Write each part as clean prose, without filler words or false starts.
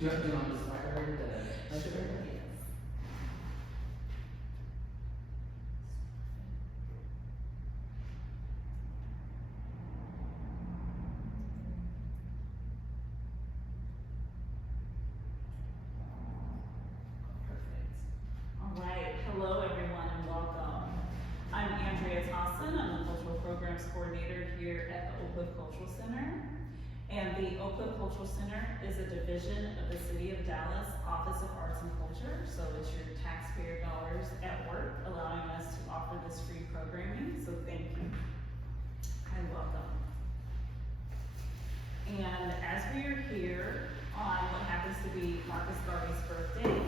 Do you want to start her with the measure? Yes. Perfect. All right. Hello, everyone, and welcome. I'm Andrea Thompson. I'm the Cultural Programs Coordinator here at the Oak Cliff Cultural Center. And the Oak Cliff Cultural Center is a division of the City of Dallas Office of Arts and Culture. So it's your taxpayer dollars at work, allowing us to offer this free programming. So thank you and welcome. And as we are here on what happens to be Marcus Garvey's birthday,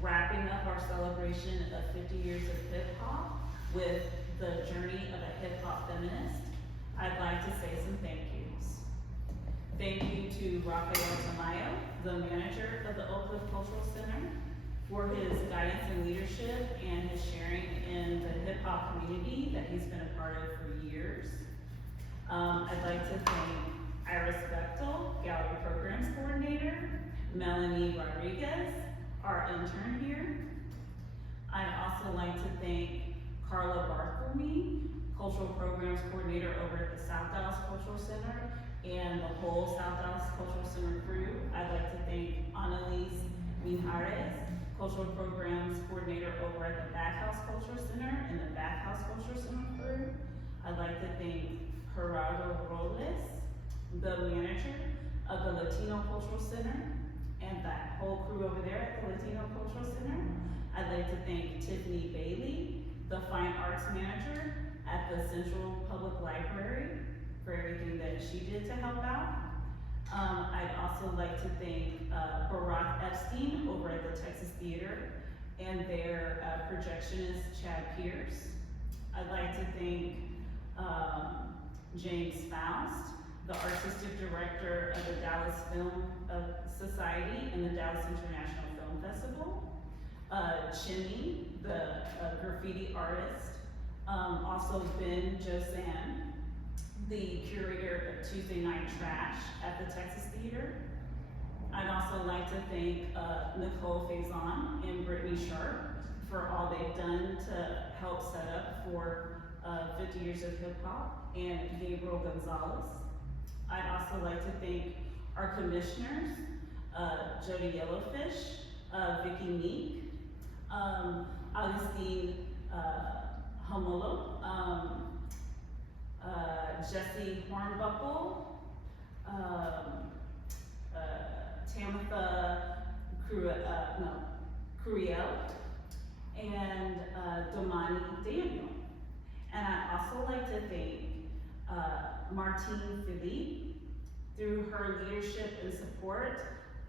wrapping up our celebration of 50 years of hip hop with the journey of a hip hop feminist, I'd like to say some thank yous. Thank you to Rafael Tamayo, the manager of the Oak Cliff Cultural Center, for his guidance and leadership and his sharing in the hip hop community that he's been a part of for years. I'd like to thank Iris Bechtel, Gallery Programs Coordinator, Melanie Rodriguez, our intern here. I'd also like to thank Carla Bartholomew, Cultural Programs Coordinator over at the South Dallas Cultural Center, and the whole South Dallas Cultural Center crew. I'd like to thank Annalise Mijares, Cultural Programs Coordinator over at the Backhouse Cultural Center and the Backhouse Cultural Center crew. I'd like to thank Gerardo Robles, the manager of the Latino Cultural Center, and that whole crew over there at the Latino Cultural Center. I'd like to thank Tiffany Bailey, the Fine Arts Manager at the Central Public Library, for everything that she did to help out. I'd also like to thank Barack Epstein over at the Texas Theater and their projectionist, Chad Pierce. I'd like to thank James Faust, the artistic director of the Dallas Film Society and the Dallas International Film Festival. Chimney, the graffiti artist. Also Ben Josan, the curator of Tuesday Night Trash at the Texas Theater. I'd also like to thank Nicole Faison and Brittany Sharp for all they've done to help set up for 50 years of hip hop, and Gabriel Gonzalez. I'd also like to thank our commissioners, Jody Yellowfish, Vicky Meek, Augustine Homolo, Jesse Hornbuckle, Tamitha Curiel, and Domani Daniel. And I'd also like to thank Martine Philippe. Through her leadership and support,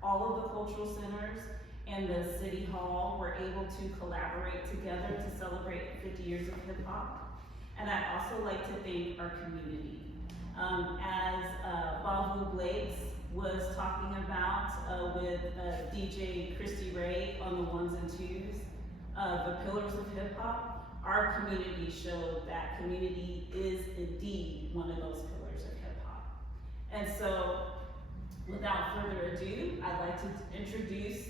all of the cultural centers and the City Hall were able to collaborate together to celebrate 50 years of hip hop. And I'd also like to thank our community. As Bavu Blakes was talking about with DJ Christy Ray on the ones and twos, the pillars of hip hop, our community showed that community is indeed one of those pillars of hip hop. And so, without further ado, I'd like to introduce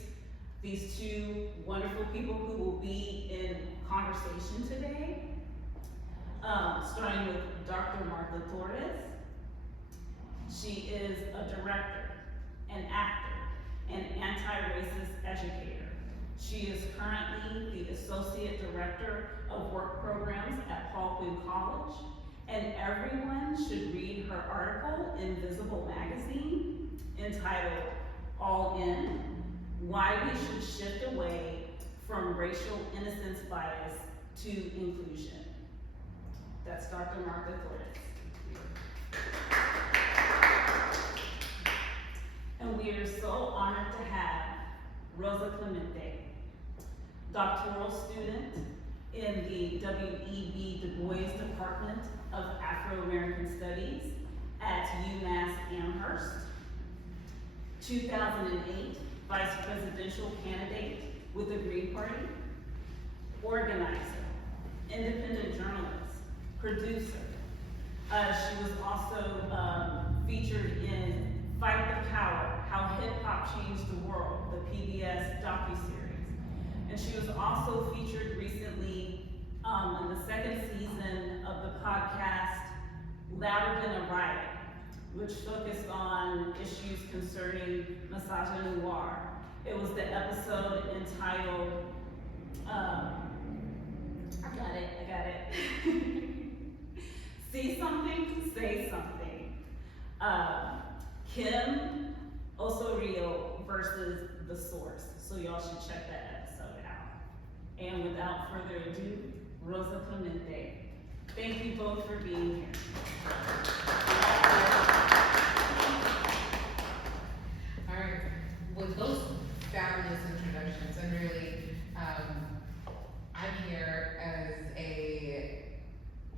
these two wonderful people who will be in conversation today. Starting with Dr. Marta Torres. She is a director, an actor, an anti-racist educator. She is currently the Associate Director of Work Programs at Paul Quinn College, and everyone should read her article in Visible Magazine entitled, All In, Why We Should Shift Away from Racial Innocence Bias to Inclusion. That's Dr. Marta Torres. And we are so honored to have Rosa Clemente, doctoral student in the W.E.B. Du Bois Department of Afro-American Studies at UMass Amherst, 2008 vice presidential candidate with the Green Party, organizer, independent journalist, producer. She was also featured in Fight the Power, How Hip Hop Changed the World, the PBS docuseries. And she was also featured recently in the second season of the podcast Louder Than a Riot, which focused on issues concerning misogyny noir. It was the episode entitled, I got it. See something, say something. Kim Osorio versus The Source. So y'all should check that episode out. And without further ado, Rosa Clemente. Thank you both for being here. All right, with those fabulous introductions, and really, I'm here as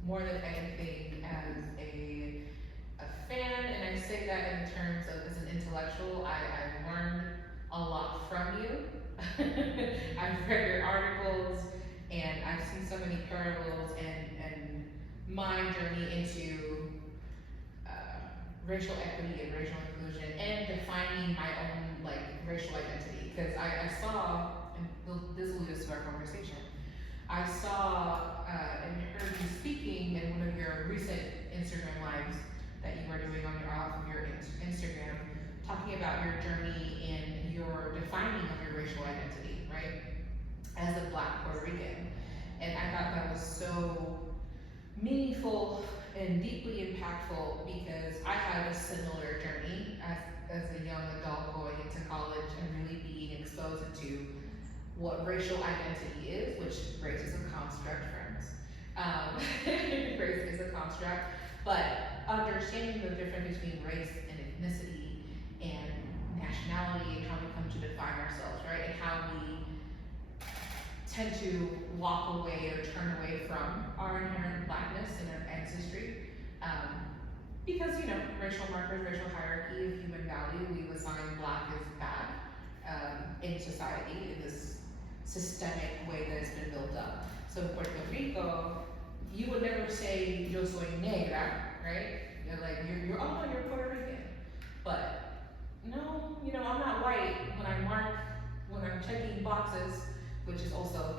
more than anything, as a fan, and I say that in terms of as an intellectual. I've learned a lot from you. I've read your articles, and I've seen so many parallels and my journey into racial equity and racial inclusion and defining my own racial identity. Because I saw, and this will lead us to our conversation, I saw and heard you speaking in one of your recent Instagram lives that you were doing on your Instagram, talking about your journey in your defining of your racial identity, right? As a Black Puerto Rican. And I thought that was so meaningful and deeply impactful because I had a similar journey as a young adult going into college and really being exposed to what racial identity is, which race is a construct, friends. Race is a construct, but understanding the difference between race and ethnicity and nationality and how we come to define ourselves, right? And how we tend to walk away or turn away from our inherent Blackness and our ancestry. Because, racial markers, racial hierarchy of human value, we've assigned Black as bad in society in this systemic way that it's been built up. So in Puerto Rico, you would never say, yo soy negra, right? You're oh no, you're Puerto Rican. But no, I'm not white when I'm checking boxes, which is also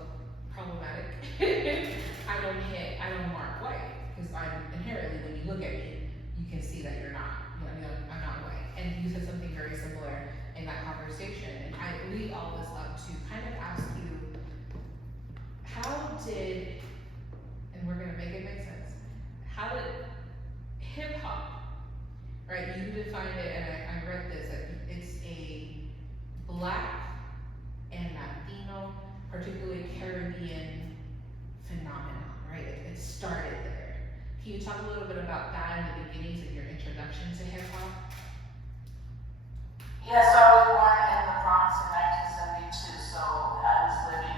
problematic. I don't mark white, because I'm inherently, when you look at me, you can see that you're not, I'm not white. And you said something very similar in that conversation. And I lead all this up to kind of ask you, how did, and we're gonna make it make sense, how did hip hop, right? You defined it, and I read this, that it's a Black and Latino, particularly Caribbean phenomenon, right? It started there. Can you talk a little bit about that in the beginnings of your introduction to hip hop? Yeah, so I was born in the Bronx in 1972, so I was living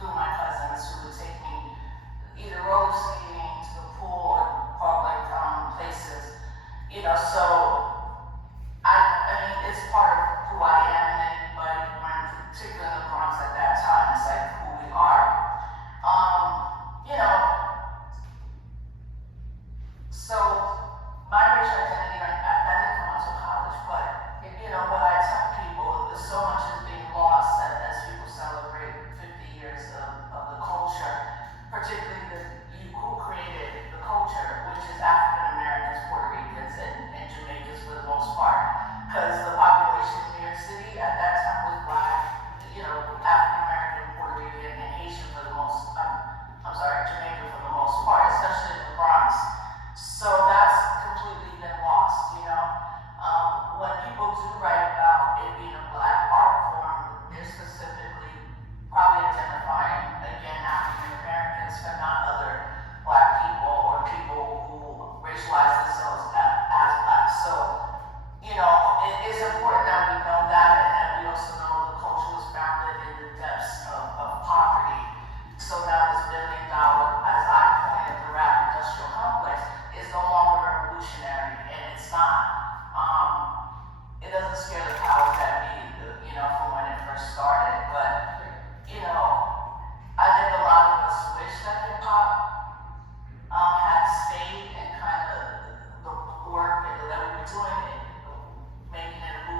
through my cousins who would take me either roller skating to the pool or public places, so I mean, it's part of who I am, and anybody born, particularly in the Bronx at that time, it's like who we are. So my racial identity, that didn't come until college, but what I tell people is so much is being lost as people celebrate 50 years of the culture, particularly who created the culture, which is African Americans, Puerto Ricans, and Jamaicans for the most part. Because the population in New York City at that time was Black, African American, Puerto Rican, and Haitian for the most, Jamaican for the most part, especially in the Bronx. So that's completely been lost, When people do write about it being a Black art form, they're specifically probably identifying, again, African Americans, but not other Black people or people who racialize themselves as Black. So, it is important that we know that, and that we also know the culture was founded in the depths of poverty. So now this $1 billion, as I pointed, the rap industrial complex is no longer revolutionary, and it's not. It doesn't scare the powers that be, from when it first started. But, I think a lot of us wish that hip hop had stayed and kind of the work that we were doing, making it a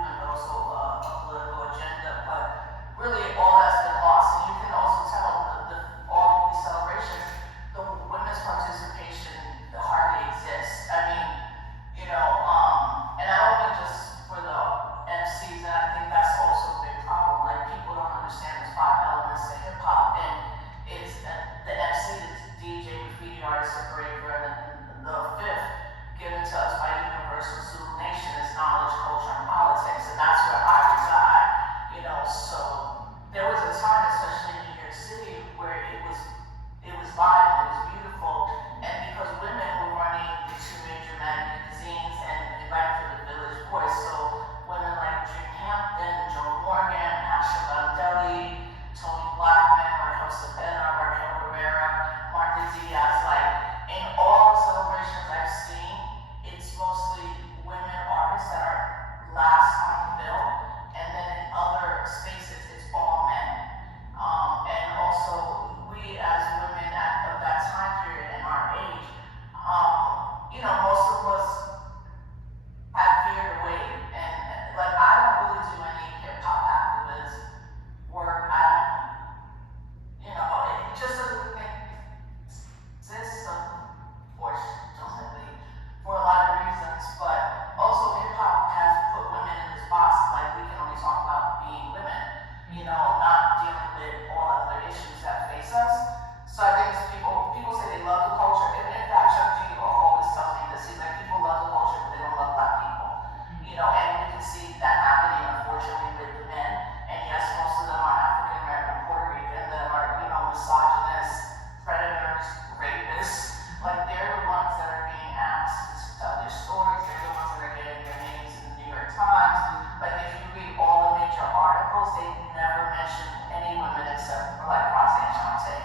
see that happening, unfortunately, with the men. And yes, most of them are African American, Puerto Rican, that are, misogynist, predators, rapists. Like, they're the ones that are being asked to tell their stories. They're the ones that are getting their names in the New York Times. Like, if you read all the major articles, they never mention any women except for, like, Rosa and Shantae.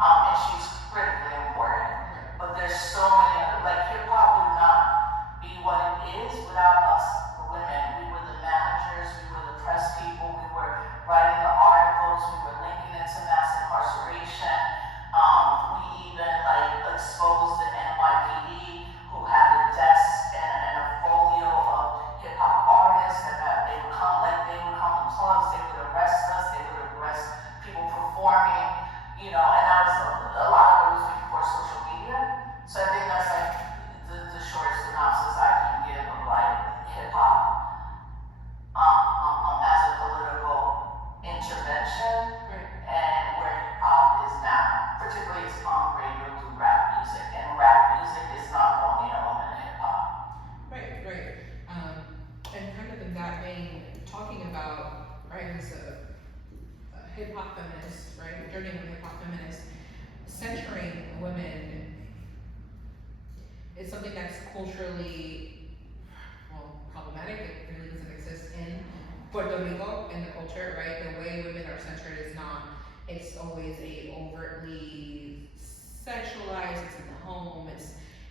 And she's critically important. But there's so many other, like, hip hop would not be what it is without us, the women. We were the managers, we were the press people, we were writing the articles, we were linking it to mass incarceration. We even like exposed the NYPD, who had a desk and a folio of hip hop artists, and that they would come to clubs, they would arrest us, they would arrest people performing, and that was a lot of it was before social media. So I think that's like the short synopsis I can give of like hip hop as a political intervention, and where hip hop is now, particularly it's on radio through rap music, and rap music is not the only element of hip hop. Right. And kind of in that vein, talking about, right, as a hip hop feminist, right, journey of a hip hop feminist, centering women is something that's culturally, problematic. It really doesn't exist in Puerto Rico in the culture, right? The way women are centered is not, it's always a overtly sexualized, it's in the home,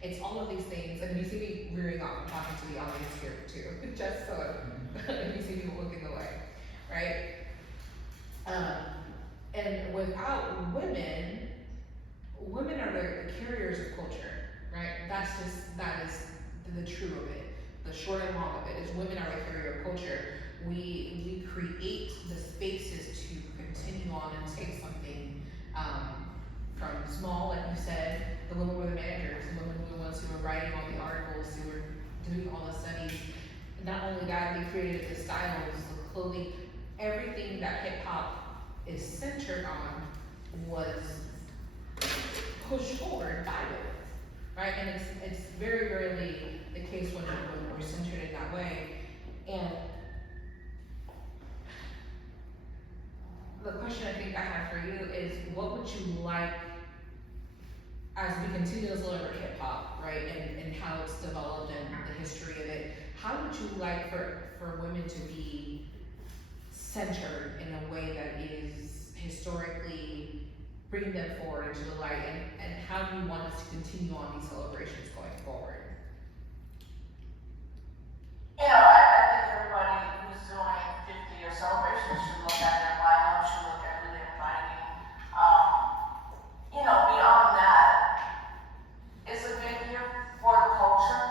it's all of these things. And you see me rearing up and talking to the audience here too, just so you see people looking away, right? And without women are the carriers of culture, right? That is the true of it. The short and long of it is women are the carrier of culture. We create the spaces to continue on and take something from small, like you said, the women were the managers, the women were the ones who were writing all the articles, who were doing all the studies. Not only that, they created the styles, the clothing, everything that hip hop is centered on was pushed forward by women, right? And it's very rarely the case when we're centered in that way. And the question I think I have for you is, what would you like, as we continue to learn hip hop, right, and how it's developed and the history of it, how would you like for women to be centered in a way that is historically bringing them forward into the light, and how do you want us to continue on these celebrations going forward? I think everybody who's doing 50-year celebrations should look at their lineup, should look at who they're inviting. Beyond that, it's a big year for the culture,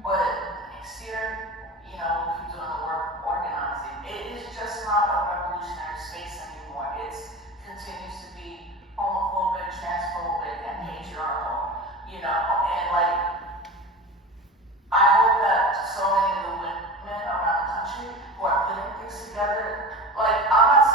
but next year, we'll keep doing the work of organizing. It is just not a revolutionary space anymore. It continues to be homophobic, transphobic, and patriarchal, and like, I hope that so many of the women around the country who are putting things together, like, I'm not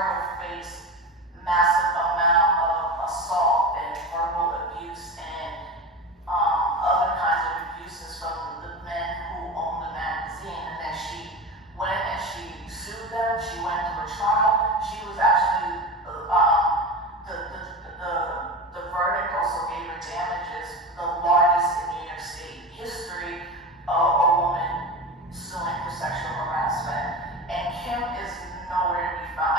story will face massive amount of assault and verbal abuse and other kinds of abuses from the men who owned the magazine. And then she went and she sued them. She went through a trial. She was actually the verdict also gave her damages, the largest in New York State history of a woman suing for sexual harassment. And Kim is nowhere to be found.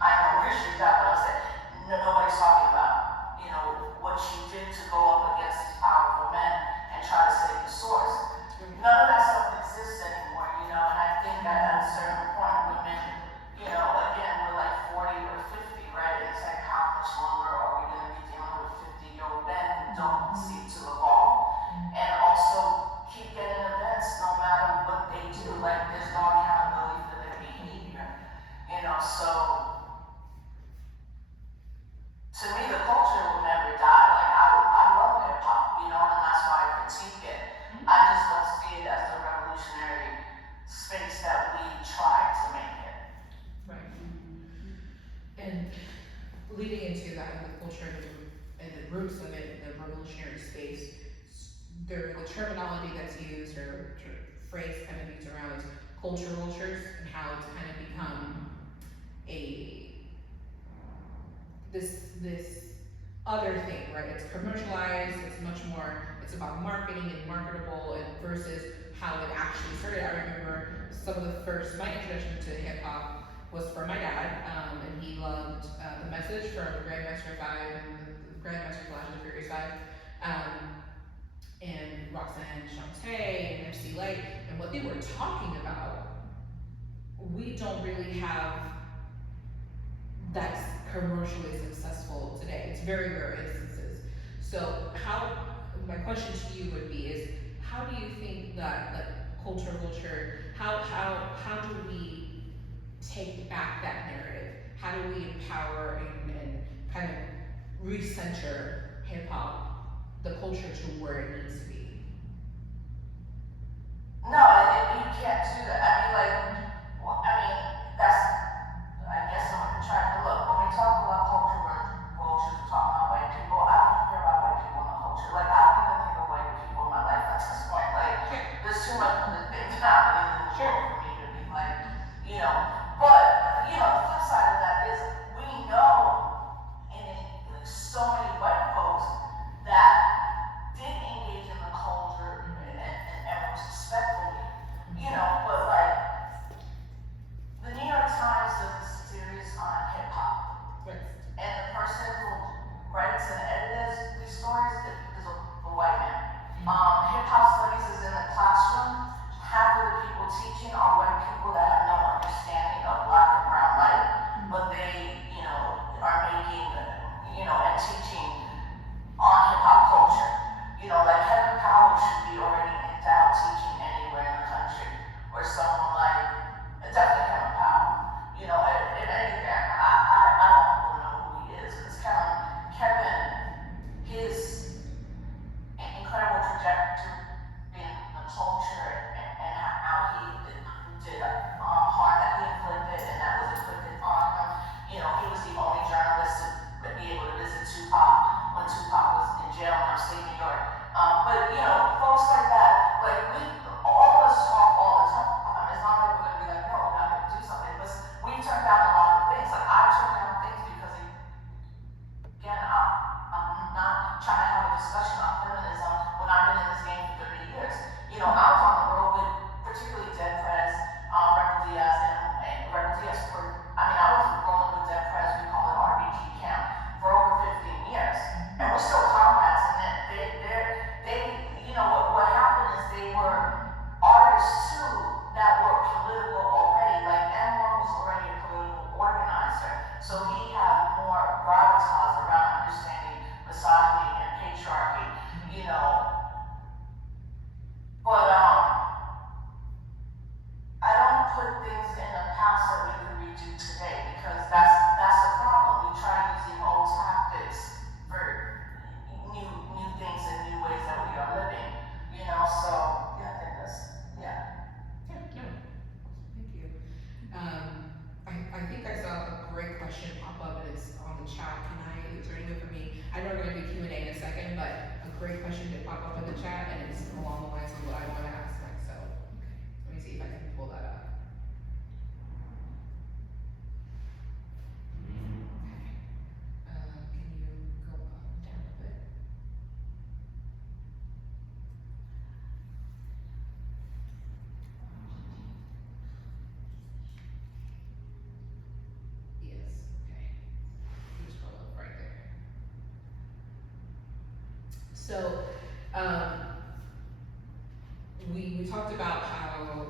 I know where she's at, but I'm saying nobody's talking about, what she did to go up against these powerful men and try to save the source. None of that stuff exists anymore, and I think that at a certain point, women, again, we're like 40 or 50, right? And it's like, how much longer are we going to be dealing with 50-year-old men who don't seek to evolve? And also keep getting events no matter what they do. Like, there's no accountability for their behavior, so to me, the culture will never die. Like, I love hip hop, and that's why I critique it. I just don't see it as the revolutionary space that we tried to make it. Right. And leading into that, the culture and the roots of it, the revolutionary space, the terminology that's used or phrase kind of used around is culture vultures, and how it's kind of become this other thing, right? It's commercialized, it's about marketing and marketable, and versus how it actually started. I remember my introduction to hip hop was from my dad, and he loved the message from Grandmaster 5 and the Grandmaster Flash and the Furious 5, and Roxanne Shante and MC Light, and what they were talking about, we don't really have that's commercially successful today. It's very rare instances. So my question to you would be is, how do you think that culture vulture, how do we take back that narrative? How do we empower and kind of recenter hip hop, the culture to where it needs to be? No, you can't do that. That's, I guess I'm trying to look. When we talk about culture vultures, we're talking about white people. I don't care about white people in the culture. Like, I don't even think of white people in my life at this point. Like, there's too much other things happening in the world for me to be like, But, the flip side of that is we know so many white folks that did engage in the culture and respectfully, but like, the New York Times does a series on hip hop, and the person who writes and edits these stories is a white man. Hip hop studies is in the classroom. Half of the people teaching are white people that have no understanding of black and brown life, but they, are making, and teaching on hip hop culture. Like Kevin Powell should be already endowed teaching anywhere in the country, or someone like, definitely Kevin Powell. If anything, I don't really know who he is, because Kevin, his incredible trajectory in the culture and how he did harm that he inflicted and that was inflicted on him. He was the only journalist to be able to visit Tupac when Tupac was in jail in upstate New York. But folks like that, like all of us talk all the time. It's not like we're gonna be like, no, we're not gonna do something. But we turned down a lot of things. Like, I turned down things because, again, I'm not trying to have a discussion on feminism when I've been in this game for 30 years. I was on the road with particularly Dead Prez, Rebel Diaz, and Rebel Diaz I was rolling with Dead Prez, we call it RBG camp, for over 15 years. And we're still comrades, and then what happened is they were artists too that were political already. Like, Anwar was already a political organizer, so he had more gravitas around understanding misogyny and patriarchy, But I don't put things in the past that we could redo today, because that's the problem. We try using old tactics for new things and new ways that we are living, So yeah, I think that's Yeah, no, thank you. I think I saw a question pop up and it's on the chat. Is there any way for me? I know we're gonna do Q&A in a second, but a great question did pop up in the chat and it's along the lines of what I want to ask myself. Okay, let me see if I can pull that up. Can you go up and down a bit? Yes, okay. You just scroll up right there. So, we talked about how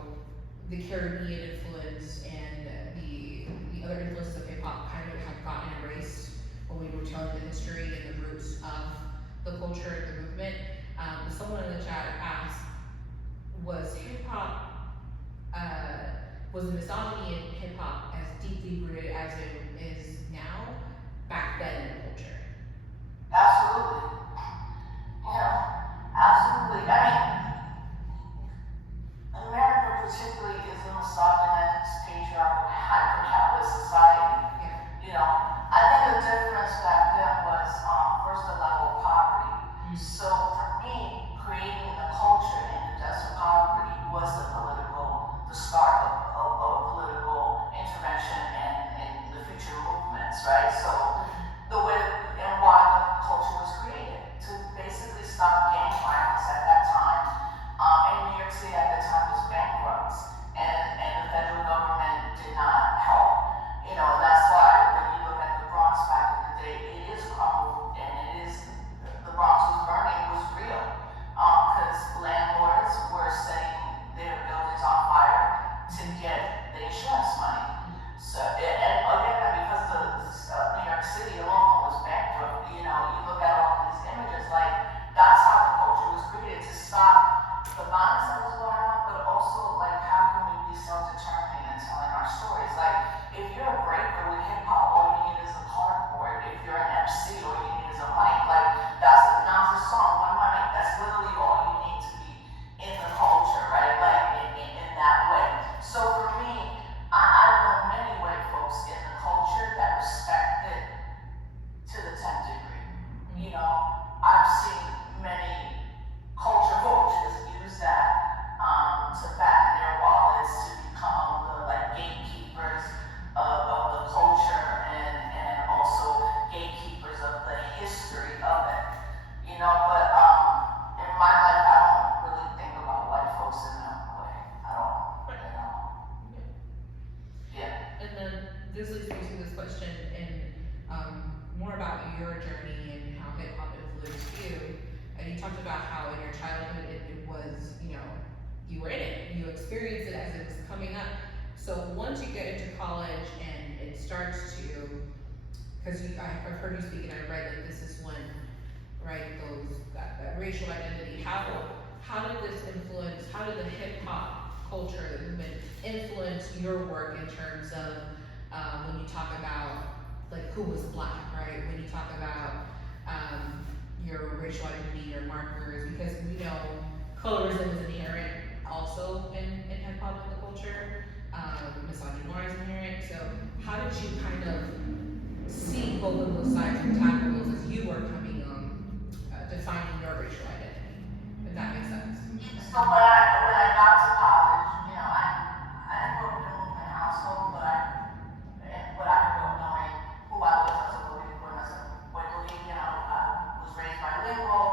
the Caribbean influence and the other influences of hip hop kind of have gotten erased when we were telling the history and the roots of the culture and the movement. Someone in the chat asked, was hip hop, was the misogyny in hip hop as deeply rooted as it is now back then in the culture? Absolutely. You know, absolutely. I mean, America particularly is a misogynist, patriarchal, hyper-capitalist society. Yeah. You know, I think the difference back then was first the level of poverty. So for me, creating the culture in the depths of poverty was the start of political intervention and the future movements, right? So the way and why the culture was created to basically stop gang violence at that time. And New York City at the time was bankrupt, and the federal government did not help. You know, and that's why when you look at the Bronx back in the day, it is crumbled, and it is the Bronx was burning was real, because landlords were setting their buildings on fire to get the insurance money. So, and again, because the New York City alone was bankrupt, you know, you look at all of these images, like, that's how the culture was created, to stop the violence that was going on, but also, like, how can we be self-determining and telling our stories? Like, if you're a breaker with hip-hop, all you need is a cardboard. If you're an MC, all you need is a mic. Like, that's now's the song, one mic. That's literally all you need to be in the culture, right? Like, in that way. So for me, I've known many white folks in the culture that respect it to the 10th degree. You know, I've seen many culture vultures use that to fatten their wallets, to become the gatekeepers of the culture and also gatekeepers of the history of it. You know, but in my life, I don't really think about white folks in that way. I don't, you know. Yeah. And then this leads me to this question and more about your journey and how hip hop influenced you. And you talked about how in your childhood it was, you know, you were in it, you experienced it as it was coming up. So once you get into college and it starts to, because I've heard you speak and I read that this is when, right, that racial identity, how did this influence, how did the hip hop culture, the movement influence your work in terms of when you talk about like who was black, right? When you talk about your racial identity, your markers, because we know colorism is inherent also in hip hop and the culture. Misogyny is inherent. So how did you kind of see both of those sides and tackle those as you were coming defining your racial identity? If that makes sense. So when I got to college, you know, I didn't grow up in a movement household, but I grew up knowing who I was as a Puerto Rican. I was raised bilingual.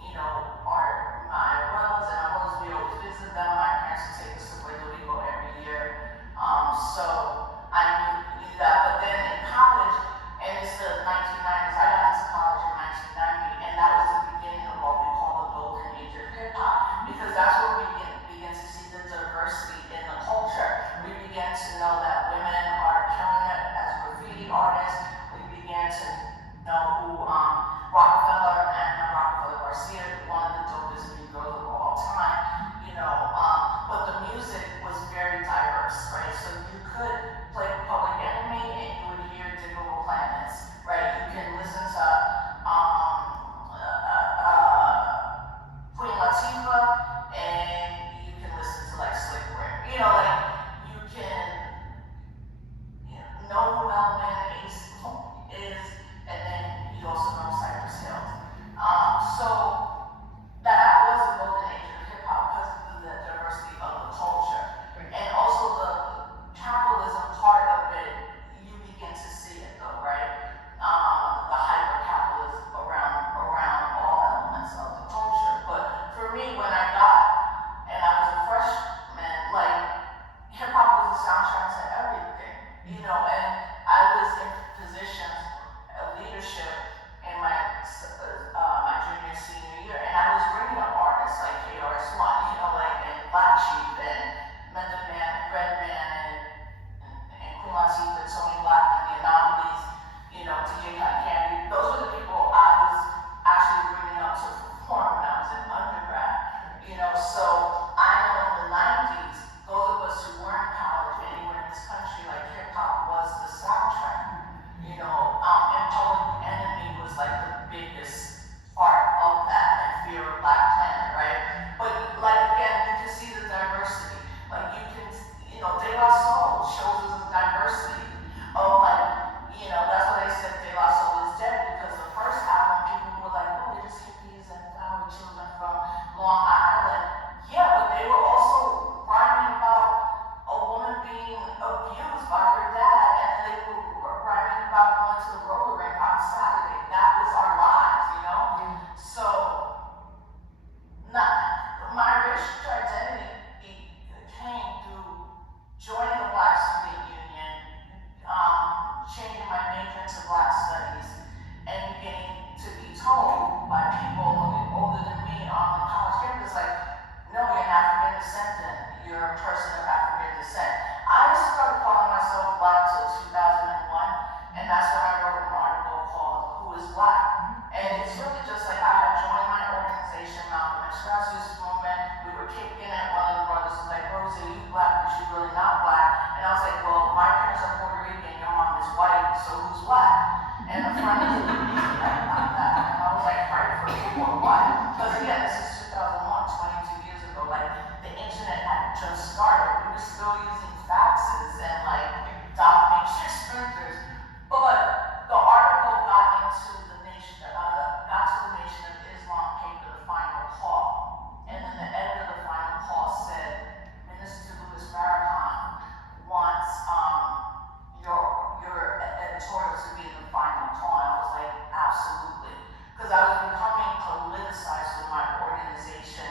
You know, my abuelos and abuelos, we always visit them. My parents would take us to Puerto Rico every year. So I knew that. But then in college, and it's the 1990s, I got into college in 1990, and that was the beginning of what we call the golden age of hip hop, because that's where we into Black studies and beginning to be told by people older than me on the college campus, like, no, you're an African descendant, you're a person of African descent. I started calling myself Black till 2001, and that's when I wrote an article called Who is Black? And it's really just like I had joined my organization, Malcolm X Grassroots Movement. We were kicking it. One of the brothers was like, Rosa, you Black, but you really not Black. And I was like, well, my parents are Puerto Rican, your mom is white, so who's Black? And a friend was like, not that. And I was like, right, for who or what? Because again, this is 2001, 22 years ago. Like, the internet had just started. We were still using faxes and like dot matrix printers. But the article got to the Nation of Islam paper, the final call. And then the editor of the final call said, Minister Louis Farrakhan wants your editorial to be in the final call. And I was like, absolutely. Because I was becoming politicized with my organization.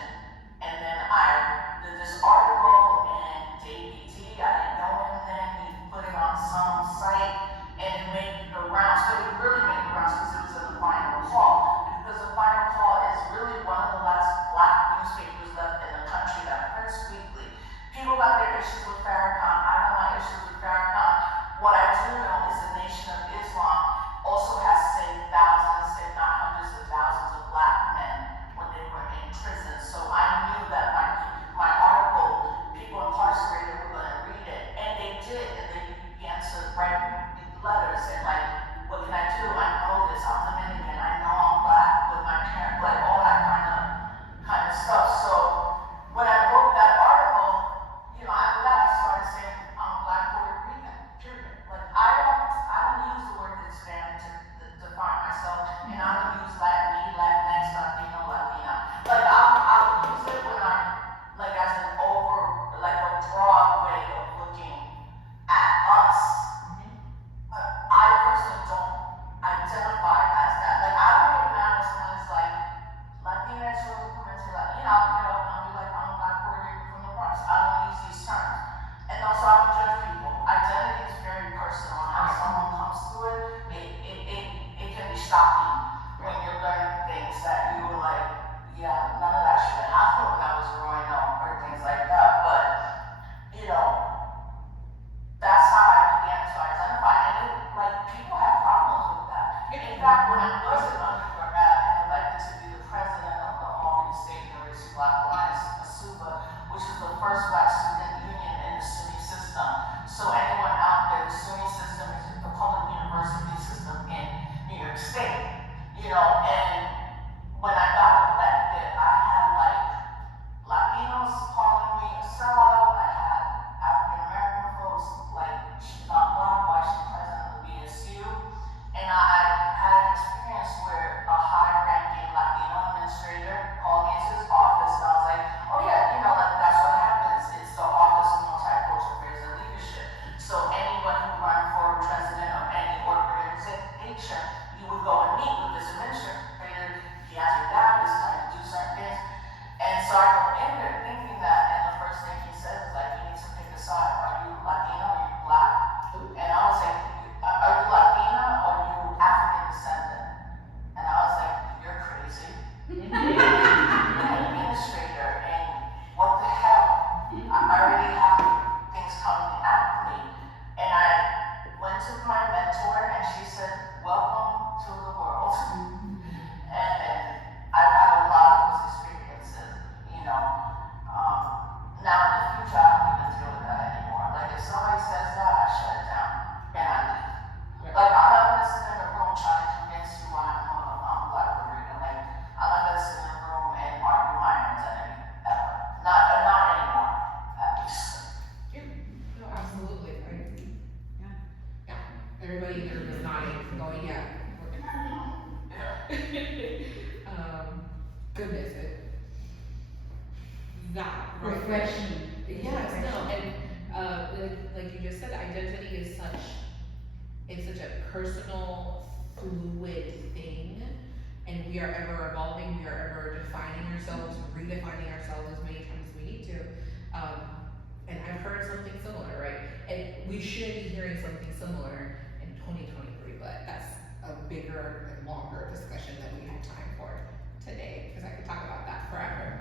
And then I did this article, and Davey D, I didn't know him then, he put it on some site, and it made the rounds, but it really made the rounds because it was in the final call. Because the final call is really one of the last Black newspapers left in the country that prints weekly. People got their issues with Farrakhan, I got my issues with Farrakhan. What I do know is the Nation of Islam also has saved thousands, if not hundreds of thousands of Black men when they were in prison. So I knew that my article, people incarcerated were going to read it, and they did, and they began to write letters and like, what can I do? I know this, I'm Dominican, I know I'm Black with my parents, like all that kind of stuff. So when I wrote that article, you know, after that I started saying I'm Black Puerto Rican, period. Like I don't use the word Hispanic to define myself, and I don't use Latin, Latinx, Latino, Latina. Like I'll use it when I'm like as an like a broad way of looking at us. I personally don't identify as that. Like I don't get mad when someone's like Latinx or Clemente, Latina, and I'll be like, I'm a Black Puerto Rican from the Bronx. I don't use these terms. And also I don't judge people. Identity is very personal, and how someone comes to it, it can be shocking when you're learning things that you were like, yeah, none of that should have happened when I was growing up, or things like that. But you know, that's how I began to identify, and like people have problems with that. In fact, when I was an undergrad and elected to be the president of the Albany State University Black Alliance, ASUBA, which is the first Black student union in the SUNY system. So anyone out there, the SUNY system is the public university system in New York State, you know. And when I got elected, I had like Latinos calling me a sellout. I had African American folks like, she's not Black, why is she president of the BSU? And I had an experience where a high-ranking Latino administrator called me into his office, and I was like, oh yeah, you know, like that's what happens. It's the Office of Multicultural Affairs and Leadership. So anyone who run for president of any organization, you would go and meet with this administrator. He has your back, he's trying to do certain things. And so I go in there thinking that, and the first thing he says is like, you need to pick a side. Are you Latino or are you Black? And I was like, are you Latina or are you African descendant? And I was like, you're crazy. You're an administrator, and what the hell? I already have things coming at me. And I went to my mentor, and she said, welcome to the world. And I've had a lot of those experiences, you know. Now in the future, I don't even deal with that anymore. Like if somebody says that, I shut it down and I leave. Like I'm not gonna sit in a room trying to convince you why I'm Black Puerto Rican. Like I'm not gonna sit in a room and argue my identity ever. Not anymore, at least. Yeah, no, absolutely. Yeah. Everybody there was nodding, going, yeah. Goodness, that right? Refreshing. Yes, no, and like you just said, identity is it's such a personal, fluid thing, and we are ever evolving, we are ever defining ourselves, redefining ourselves as many times as we need to. And I've heard something similar, right? And we should be hearing something similar in 2023, but bigger and longer discussion than we had time for today, because I could talk about that forever.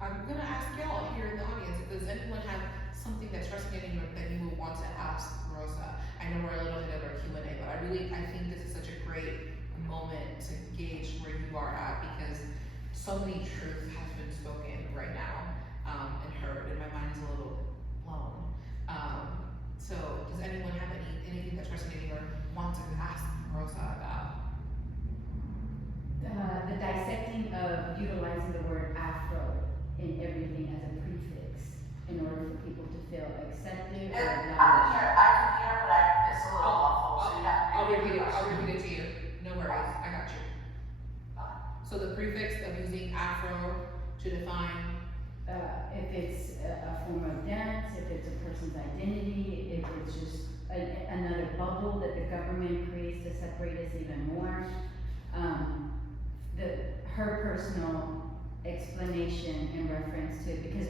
I'm gonna ask y'all here in the audience, does anyone have something that's resonating or that you would want to ask Rosa? I know we're a little bit of our Q&A, but I think this is such a great moment to gauge where you are at, because so many truths have been spoken right now, and heard, and my mind is a little blown. So does anyone have anything that's resonating or want to ask Rosa about? The dissecting of utilizing the word Afro in everything as a prefix in order for people to feel accepted or acknowledged. I can hear, but it's a little muffled, so you have to I'll repeat it to you. No worries, I got you. So the prefix of using Afro to define. If it's a form of dance, if it's a person's identity, if it's just another bubble that the government creates to separate us even more. Her personal explanation in reference to, because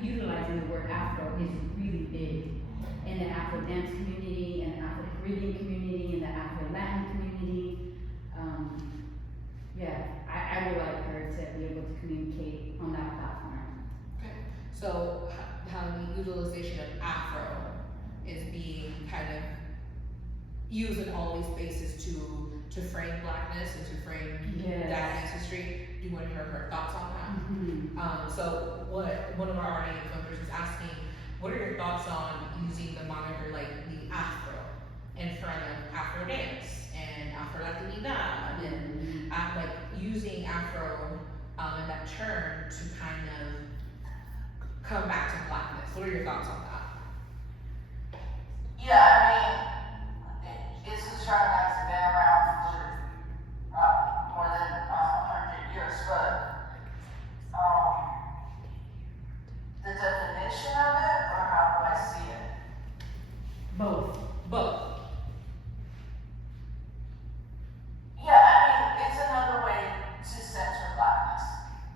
utilizing the word Afro is really big in the Afro dance community, in the Afro Caribbean community, in the Afro Latin community. I would like her to be able to communicate on that platform. Okay, so how the utilization of Afro is being kind of used in all these spaces to frame Blackness and to frame that ancestry. Do you want to hear her thoughts on that? So one of our audience members is asking, what are your thoughts on using the moniker like the Afro in front of Afro dance and Afro Latinidad and like using Afro and that term to kind of come back to Blackness? What are your thoughts on that? Yeah, I mean, it's a term that's been around for more than 100 years, but the definition of it, or how do I see it? Both. Yeah, I mean, it's another way to center Blackness.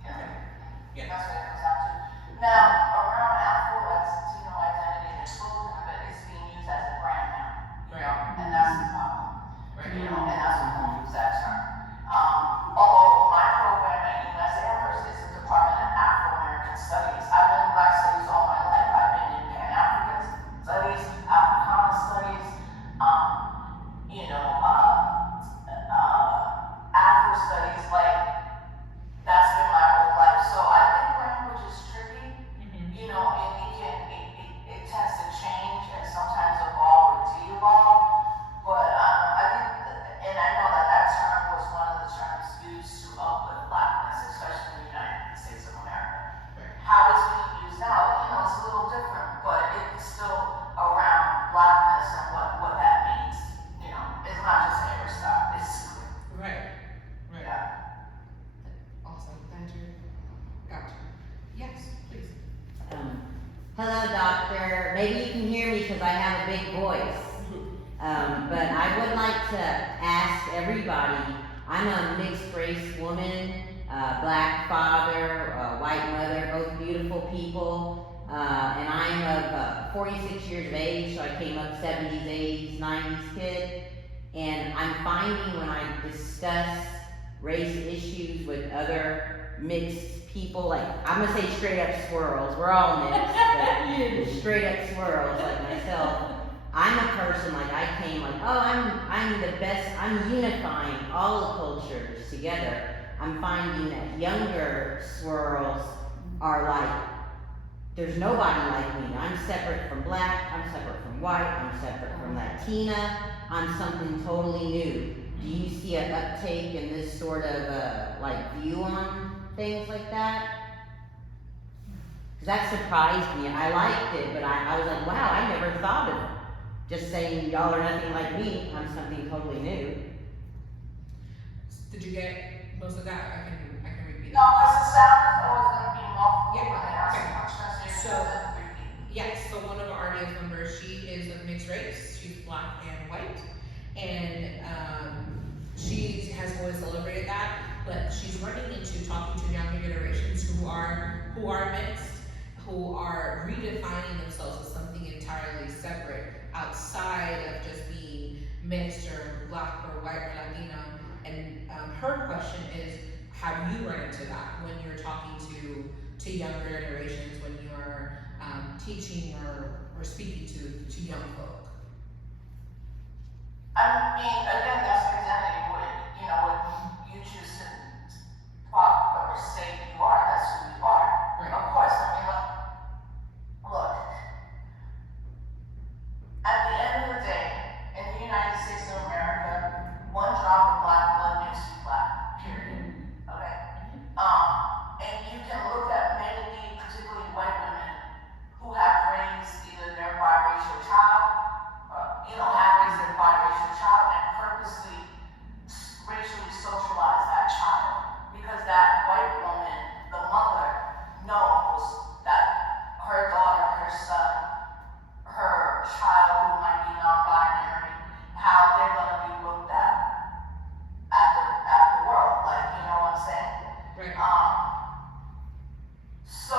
Yeah. That's what it comes down to. Now, around Afro-Latino identity and explosion of it, it's being used as a brand now. And that's the problem. Right. And that's why we use that term. Although my program at UMass Amherst is a Department of Afro-American Studies. I've been in Black Studies all my life. I've been in Pan-African Studies, Africana Studies, Afro Studies, like, that's been my whole life. So I think language is tricky, and it tends to change and sometimes evolve or de-evolve. But I think, and I know that term was one of the terms used to uplift Blackness, especially in the United States of America. Right. How it's being used now, it's a little different, but it's still around Blackness and what that means. It's not just a hairstyle, basically. Right. Yeah. Awesome. Andrew. Gotcha. Yes, please. Hello, doctor. Maybe you can hear me because I have a big voice. But I would like to ask everybody, I'm a mixed race woman, black father, white mother, both beautiful people. And I'm of 46 years of age, so I came up 70s, 80s, 90s kid. And I'm finding when I discuss race issues with other mixed people, like, I'm gonna say straight up swirls, we're all mixed, but straight up swirls like myself, I'm a person, like, I came like, oh, I'm the best, I'm unifying all the cultures together. I'm finding that younger swirls are like, there's nobody like me. I'm separate from black, I'm separate from white, I'm separate from Latina, I'm something totally new. Do you see an uptake in this sort of view on things like that? Because that surprised me. I liked it, but I was like, wow, I never thought of just saying y'all are nothing like me. I'm something totally new. Did you get most of that? I can repeat No, because the sound is always going to be muffled Yeah, when they ask okay. questions. So, yes, so one of our audience members, she is of mixed race. She's black and white. And she has always celebrated that, but she's running into talking to younger generations who are mixed, who are redefining themselves as something entirely separate outside of just being mixed or black or white or Latino. And her question is, have you run into that when you're talking to younger generations, when you're teaching or speaking to young folk? I mean, again, that's identity. What you choose to talk or say you are, that's who you are. Right. Of course, I mean, look, at the end of the day, in the United States of America, one drop of black blood makes you black, period. Okay? And you can look at many, particularly white women, who have raised either their biracial child, have raised their biracial child and purposely racially socialize that child. Because that white woman, the mother, knows that her daughter, her son, her child who might be non-binary, how they're gonna be looked at the world. Like, you know what I'm saying? Right. So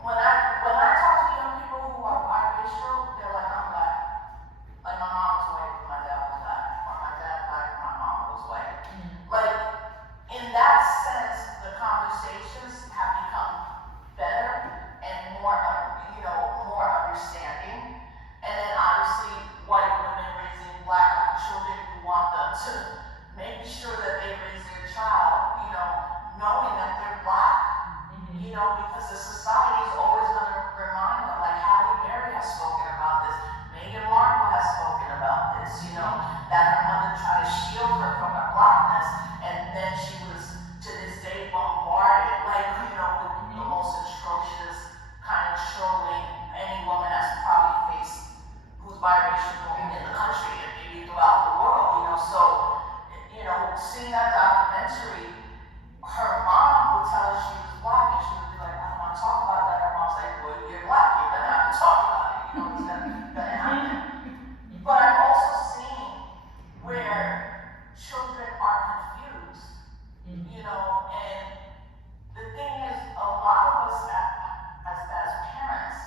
when I talk to young people who are biracial, they're like, I'm black. Like my mom was white, but my dad was black, or my dad black, and my mom was white. Like in that sense, the conversations have become better and more understanding. And then obviously, white women raising black children, you want them to make sure that they raise their child, knowing that they're black. Because the society is always going to remind them, like Halle Berry has spoken about this, Meghan Markle has spoken about this, that her mother tried to shield her from her blackness, and then she was, to this day, bombarded, with the most atrocious kind of trolling any woman has probably faced who's biracial in the country and maybe throughout the world, So, seeing that documentary, her mom would tell her she was black, and she would be like, I don't want to talk about that. Her mom's like, well, you're black, you're gonna have to talk about it, it's gonna happen. But I've also seen where children are confused, and the thing is, a lot of us as parents,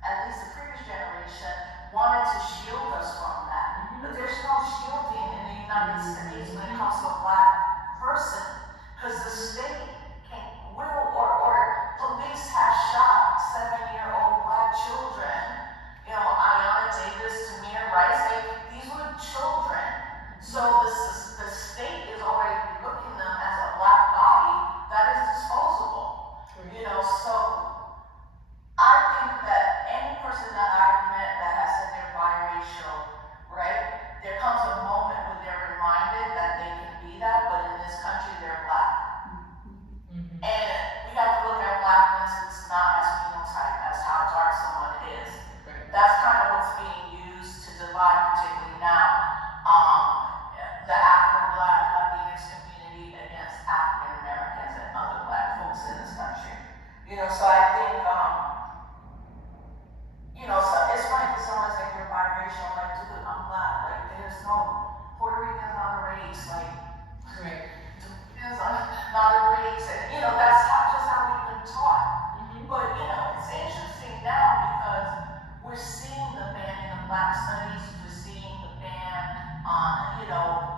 at least the previous generation, wanted to shield us from that. But there's no shielding in the United States when it comes to a black person, because the state police have shot 7-year-old black children. Ayanna Davis, Tamir Rice, these were children. So the state is already looking at them as a black body that is disposable. So I think that any person that I've met that has said they're biracial, right? There comes a moment when they're reminded that they can be that, but in this country they're black. And we have to look at blackness, it's not as phenotype, as how dark someone is. Right. That's kind of what's being used to divide, particularly now, the Afro-Black Latinx community against African Americans and other black folks in this country. So I think, so it's funny because someone's like, you're biracial, I'm like, dude, I'm black. Like, there's no, Puerto Rican's not a race, like, Right. Dominicans are not a race, and that's just how we've been taught. But it's interesting now because we're seeing the banning of black studies, we're seeing the ban on,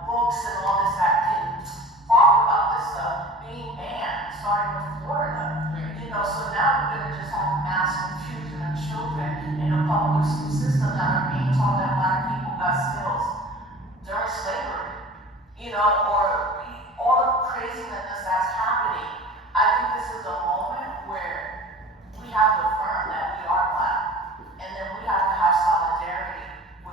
books and all this that can talk about this stuff being banned, starting with Florida. So now we're gonna just have mass confusion of children in a public school system that are being taught that black people got skills during slavery, or all the craziness that's happening. I think this is a moment where we have to affirm that we are black, and then we have to have solidarity with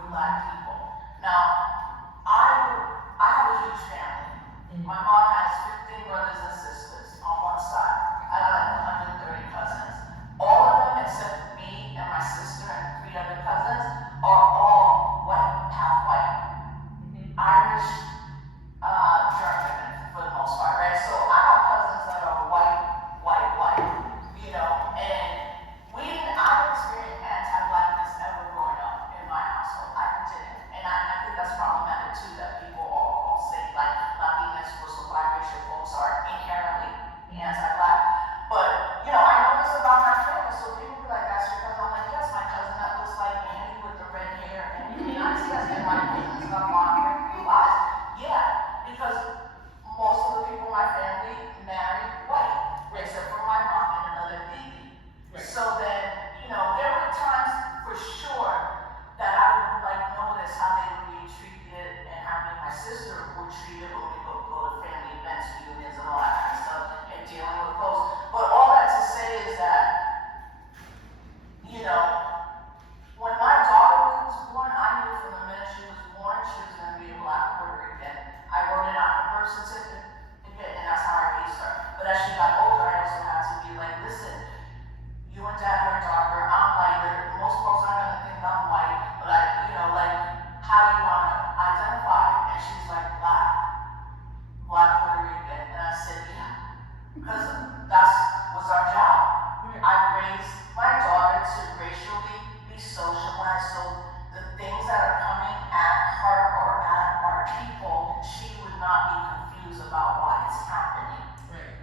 that are coming at her or at our people, she would not be confused about why it's happening. Right.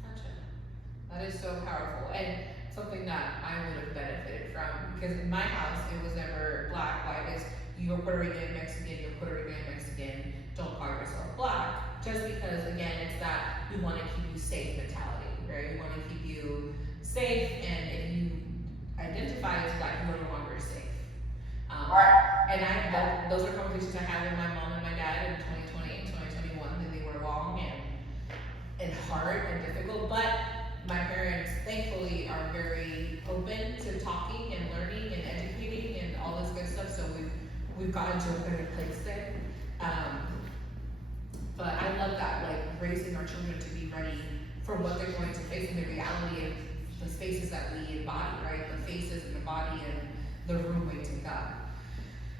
Gotcha. That is so powerful, and something that I would have benefited from, because in my house, it was never black, white. It's you're Puerto Rican, Mexican, you're Puerto Rican, Mexican, don't call yourself black. Just because, again, it's that we want to keep you safe mentality, right? We want to keep you safe, and if you identify as black, you are no longer safe. Right. And those are conversations I had with my mom and my dad in 2020 and 2021, and they were long and hard and difficult, but my parents, thankfully, are very open to talking and learning and educating and all this good stuff, so we've gotten to a better place there. But I love that, like, raising our children to be ready for what they're going to face and the reality of the spaces that we embody, right? The faces and the body and the room we take up.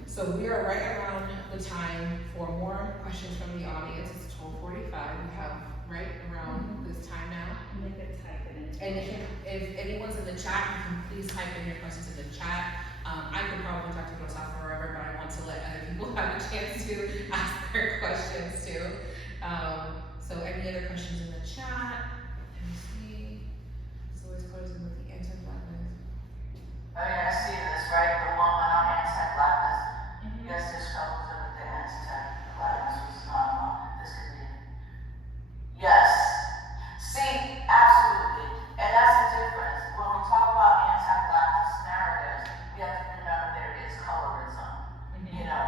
So we are right around the time for more questions from the audience. It's 12:45. We have right around this time now. And they could type it in. And if anyone's in the chat, you can please type in your questions in the chat. I could probably talk to Rosa forever, but I want to let other people have a chance to ask their questions too. So any other questions in the chat? Let me see. It's always closing with the anti-blackness. I mean, I see this, right? The woman on anti-blackness. Yes, there's troubles with the anti-blackness, which is not this could be. Yes. See, absolutely. And that's the difference. When we talk about anti-blackness narratives, we have to remember there is colorism, you know.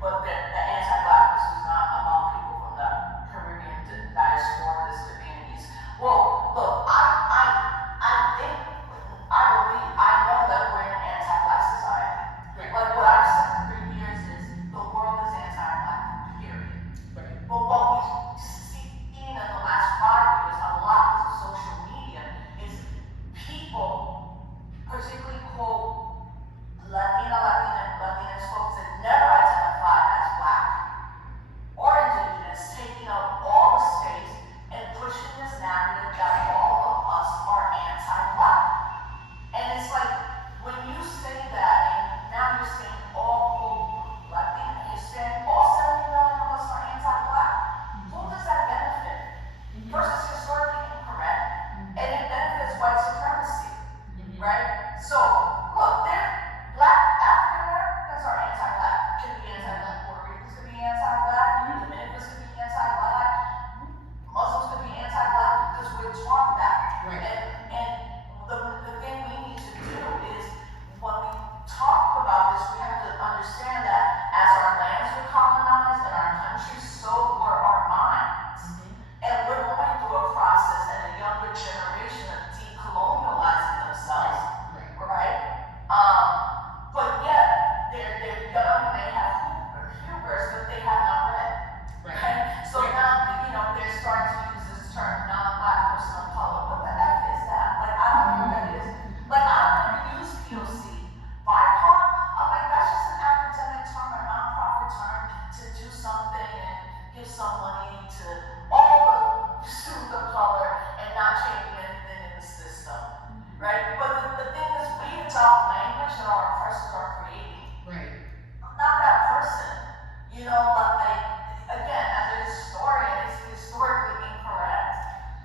But the anti-blackness is not among people from the Caribbean diaspora, this could be in East. Well, look, I think, I believe, I know that we're in an anti-black society. Right. Like what I've said for years is the world is anti-black, period. Right. But what we've seen in the last 5 years, a lot because of social media, is people, particularly quote Latinx folks that never identify as black or indigenous, taking up all the space and pushing this narrative that all of us are anti-black. And it's like, when you say that, and now you're saying all quote Latin, Hispanic, all 70 million of us are anti-black, who does that benefit? First, it's historically incorrect, and it benefits white supremacy, right? So, look, black African Americans are anti-black, can be anti-black, Puerto Ricans can be anti-black, Dominicans can be anti-black, Muslims can be anti-black, because we're taught that. Right. And the thing we need to do is, when we talk about this, we have to understand that as our lands were colonized and our countries, so were our minds. And we're going through a process and a younger generation of decolonializing themselves, right? But yet, they're young and they have hubris, but they have not read. Right? So now, you know, they're starting to use this term, non-black person of color. What the F is that? Like, I don't know what that is. Like, I don't ever use POC. BIPOC, I'm like, that's just an academic term, a non-profit term to do something and give some money to all the students of color and not changing anything in the system. Right? But the thing is, we adopt language that our oppressors are creating. Right. Not that person. You know, like, again, as a historian, it's historically incorrect.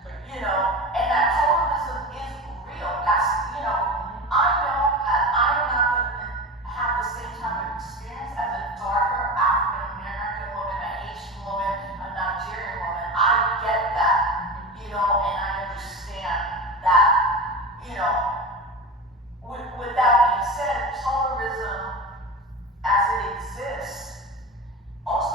Right. You know, and that colorism is real. That's, you know, I know that I'm not going to have the same type of experience as a darker African American woman, a Haitian woman, a Nigerian woman. I get that, you know, and I understand that, you know. With that being said, colorism as it exists also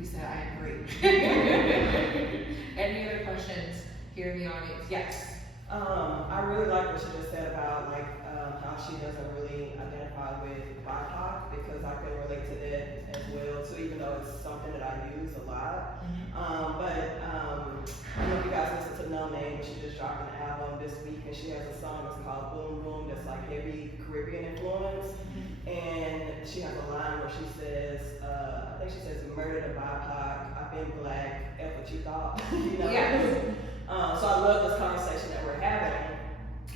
everybody said I agree. Any other questions here in the audience? Yes. I really like what she just said about how she doesn't really identify with BIPOC, because I can relate to that as well too, even though it's something that I use a lot. You guys listen to No Name, but she just dropped an album this week, and she has a song that's called Boom Boom that's like heavy Caribbean influence. And she has a line where she says, I think she says, murder the BIPOC, I've been black, F what you thought. You know? Yeah. So I love this conversation that we're having.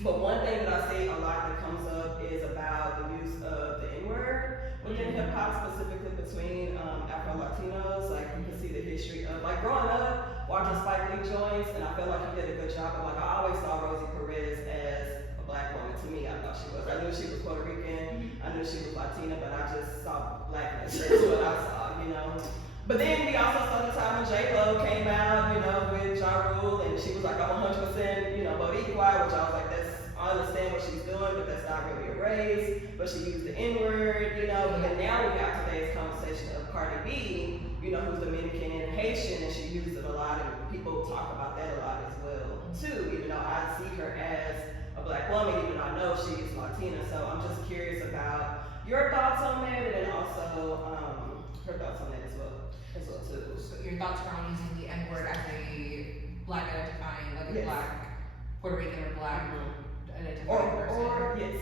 But one thing that I see a lot that comes up is about the use of the N-word within hip hop, specifically between Afro-Latinos. Like, you can see the history of, like, growing up, watching Spike Lee joints, and I feel like he did a good job of, like, I always saw Rosie Perez as a black woman. To me, I thought she was. I knew she was Puerto Rican, I knew she was Latina, but I just saw blackness. That's what I saw, you know. But then we also saw the time when J-Lo came out, you know, with Ja Rule, and she was like, I'm 100%, you know, Boricua, which I was like, I understand what she's doing, but that's not really a race. But she used the N-word, you know. But then now we got today's conversation of Cardi B, you know, who's Dominican and Haitian, and she used it a lot, and people talk about that a lot as well, too, even though I see her as a black woman, even though I know she is Latina. So I'm just curious about your thoughts on that, and then also her thoughts on that as well too. So your thoughts around using the N-word as a black identifying, like a Yes. black Puerto Rican or black identifying person? Or yes.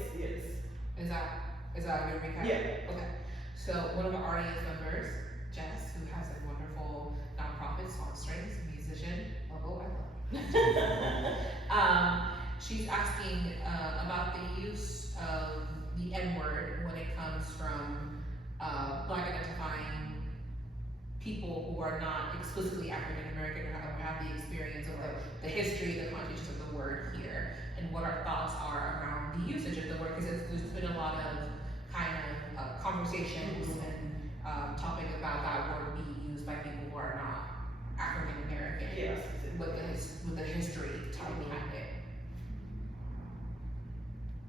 Is that a good recap? Yeah. Okay. So one of our audience members, Jess, who has a wonderful nonprofit, Song Strings, musician, logo, I love. She's asking about the use of the N-word when it comes from black identifying people who are not explicitly African American or have the experience of the history, the context of the word here, and what our thoughts are around the usage of the word, because there's been a lot of kind of conversations and topic about that word being used by people who are not African American. Yes. With the history tied behind it.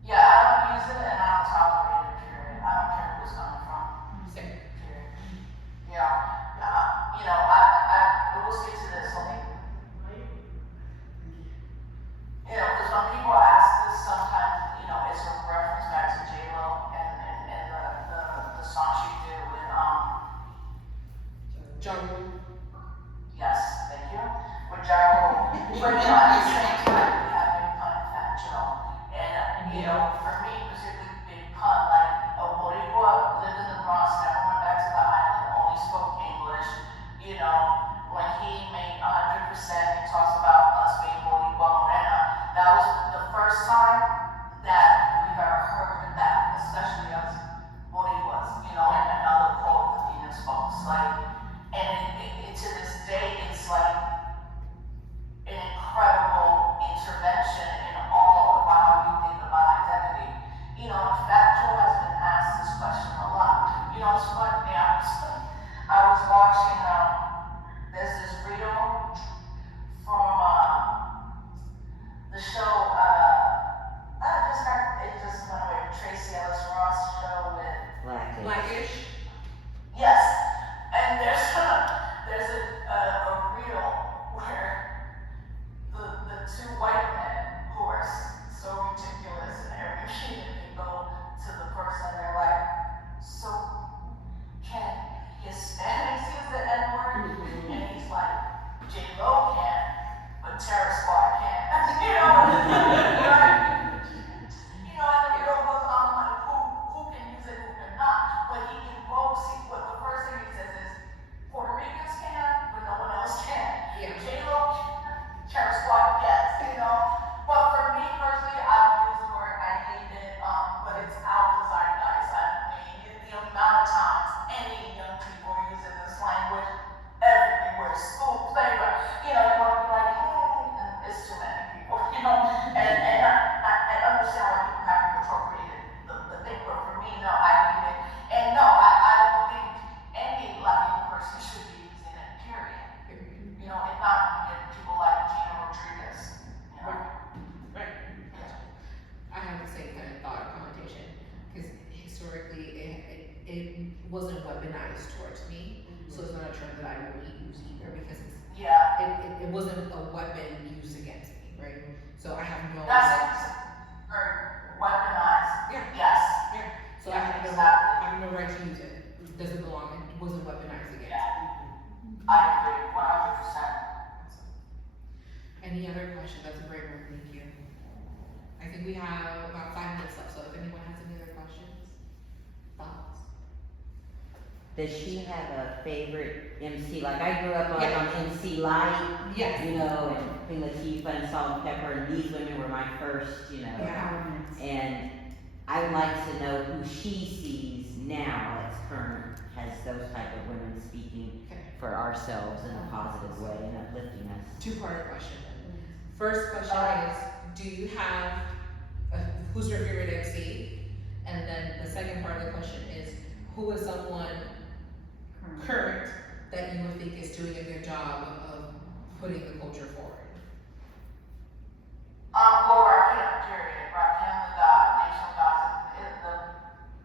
Yeah, I don't use it and I don't tolerate it, period. I don't care who it's coming from, Same. period. I will speak to this, like, because when people ask this, sometimes, it's a reference back to J-Lo and the song she did with, John. yes, thank you, with Ja Rule. But, at the same time, we have Big Pun Fat Joe. And, for me, particularly Big Pun, like, a Boricua lived in the Bronx, never went back to the island, only spoke English. When he made 100%, he talks about us being Boricua Morena. That was the first time that we've ever heard that, especially as Boricuas, and other quote Latinx folks. And to this day, it's like an incredible intervention in all about how we think about identity. And Fat Joe has been asked this question a lot. It's funny, I was watching, there's this reel from the show, it just went away, Tracy Ellis Ross show with Blackish. Yes, and there's a reel where the two white men who are so ridiculous in every meeting, they go to the person, they're like, so can Hispanics use the N-word? And he's like, weaponized towards me. So it's not a term that I really use either because Yeah, it wasn't a weapon used against me, right? So I have no. that's it, or weaponized, Yeah. yes. Yeah. So Yeah, I have exactly. no right to use it. It doesn't belong. It wasn't weaponized against Yeah, me. I agree, 100%. Any other questions? That's a great one. Thank you. I think we have about 5 minutes left. So if anyone has any other questions, thoughts. Does she have a favorite MC? Like I grew up Yeah. on MC Light, Yes. you know, and Queen Latifah and Salt and Pepper, and these women were my first, you know. Yeah. And I would like to know who she sees now that's current, has those type of women speaking Okay. for ourselves in a positive way and uplifting us. 2-part question. First question is, do you have who's your favorite MC? And then the second part of the question is, who is someone current that you would think is doing a good job of putting the culture forward? Well, Rakim, period. Rakim the God, Nation of Gods, the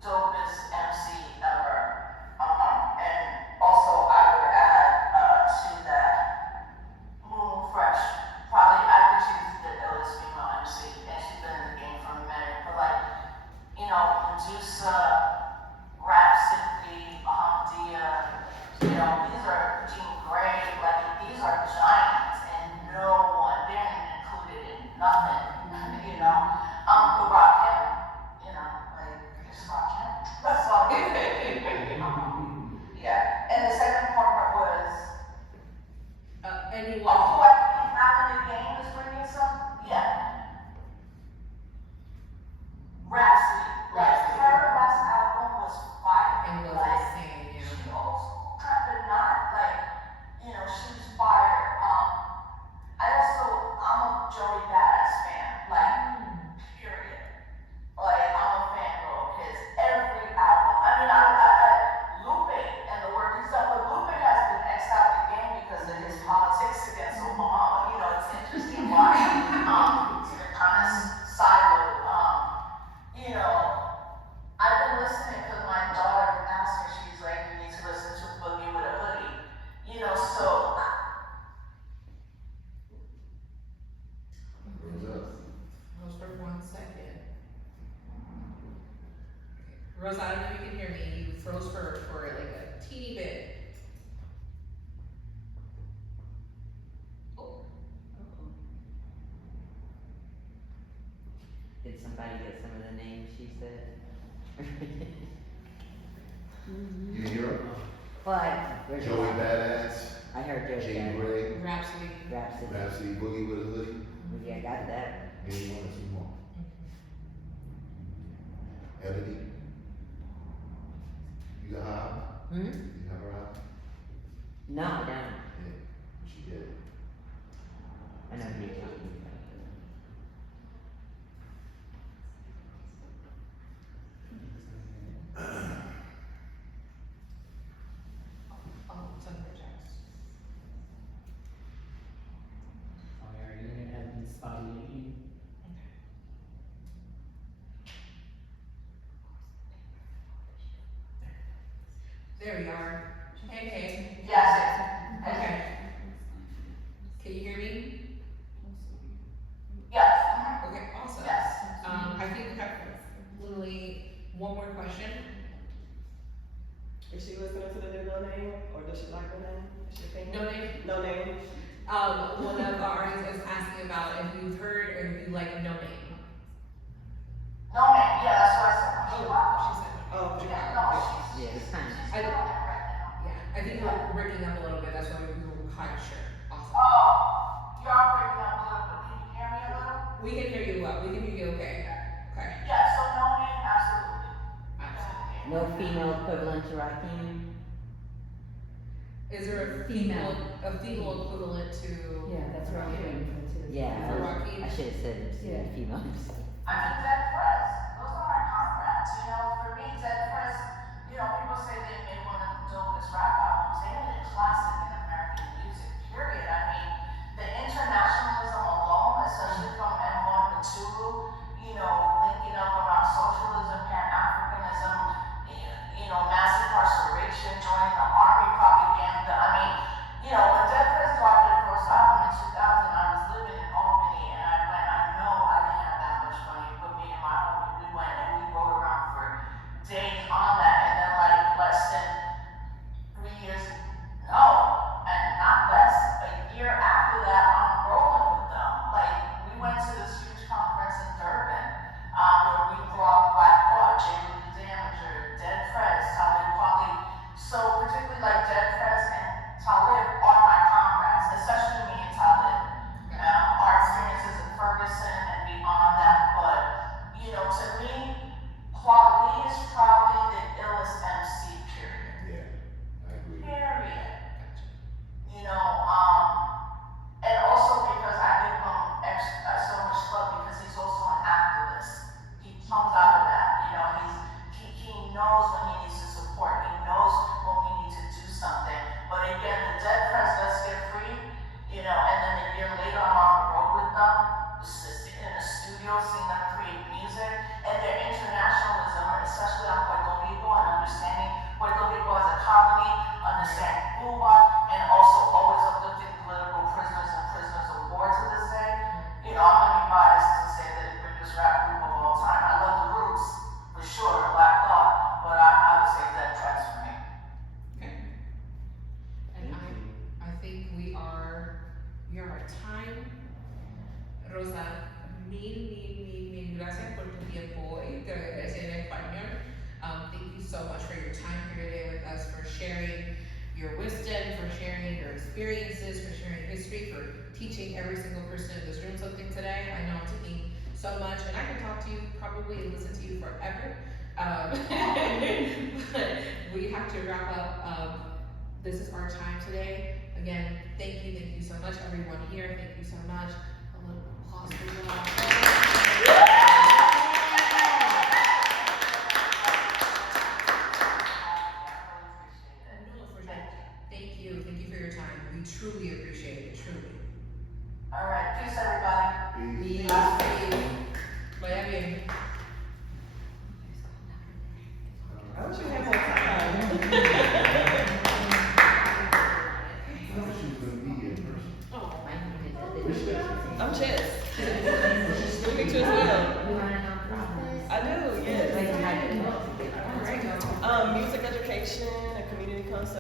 dopest MC ever. And also I would add to that, Mumu Fresh. Probably, I think she's the illest female MC, and she's been in the game for a minute. But like, you know, Medusa, Rhapsody, Bahamadia, you know, these are Jean Grey, like these are giants, and no one, they're not included in nothing, you know. But Rakim, you know, like it's Rakim. That's all I'm saying. Yeah. And the second part was Anyone? who I think now in the game is bringing some, yeah. Rhapsody. Like her last album was fire. And was like, insane, yeah. she also kind of not like, you know, she's fire. I'm a Joey Badass fan, like, period. Like, I'm a fangirl because every album, I mean, Lupe and the work he's done, but Lupe has been X'd out the game because of his politics against Obama. You know, it's interesting why, it's been kind of siloed. You know, I've been listening because my daughter asked me, she's like, you need to listen to Boogie with a Hoodie. You know, so. Hold for 1 second. Rosa, I don't know if you can hear me. You froze for like a teeny bit. Oh. Did somebody get some of the names she said? You can hear her? What? Joey Badass, I heard Joey Jean Badass. Grey, Rhapsody. Rhapsody. Rhapsody, Boogie with a Hoodie, Yeah, I got that. maybe 1 or 2 more. Ebony. You got her album? Hmm? You have her album? No, I don't. Yeah, she did. I know who you're talking about. Oh, it's under text. Our internet has been spotty lately. There we are. Hey. Yes. Okay. Can you hear me? Yes. Okay, awesome. Yes. I think we have literally one more question. Is she listening to the new No Name, or does she like the name? Is she a fan? No name. No Name. One of our audience is asking about if you've heard or if you like No Name. No name, yeah, that's what I said. She said. Oh, Yeah, no, she's, Yeah, it's kind of. she's doing it right now. Yeah, I think we're breaking up a little bit. That's why we were kind of sure. Awesome. Oh, you're breaking up a little bit. Can you hear me a little? We can hear you well. We can hear you okay. Okay. Yeah, so no name, absolutely. Absolutely. No female equivalent to Rakim? Is there a Female. equivalent to? Yeah, that's what I'm waiting for too. Yeah, For Rakim? I should have said MC, Yeah. female. I mean, Dead Press, those are my comrades, you know, for me, Dead Press, you know, people say they made one of the dopest rap albums, they made a classic in American music, period. I mean, the internationalism alone, especially from M1 to Tulu, you know, linking up around socialism, Pan-Africanism, you know, mass incarceration, particularly like Dead Prez and Talib are my comrades, especially me and Talib. Our experiences in Ferguson and beyond that, but you know, to me, Quali is probably the illest MC, period. Yeah, I agree. Period. You know, and also because I give him so much love because he's also an activist. He comes out of that, you know, he knows when he needs to support, he knows when we need to do something. But again, the Dead Prez, Let's Get Free, you know, and then a year later I'm on the road with them, sitting in a studio, seeing them create music, and their internationalism, especially on Puerto Rico and understanding Puerto Rico as a colony, understanding Cuba, and also always uplifting political prisoners and prisoners of war to this day. You know, I'm gonna be biased to say that the greatest rap group of all time. I love the Roots, for sure, and Black Thought, but I would say Dead Prez for me. Okay. And I think we are at time. Rosa, mil gracias por tu tiempo hoy. Te agradezco en español. Thank you so much for your time here today with us, for sharing your wisdom, for sharing your experiences, for sharing history, for teaching every single person in this room something today. I know I'm taking so much, and I can talk to you probably and listen to you forever. But we have to wrap up. This is our time today. Again, thank you so much, everyone here. Thank you so much. A little applause for y'all. Thank you for your time. We truly appreciate it, truly. All right, peace everybody. Peace. Vaya bien. I wish we had more time. I thought she was gonna be in person. Oh, Wish that I'm Chess. she- Me too as well. You want a nonprofit? I do, yes. Like, how do you want to get all right. Music education, a community concept.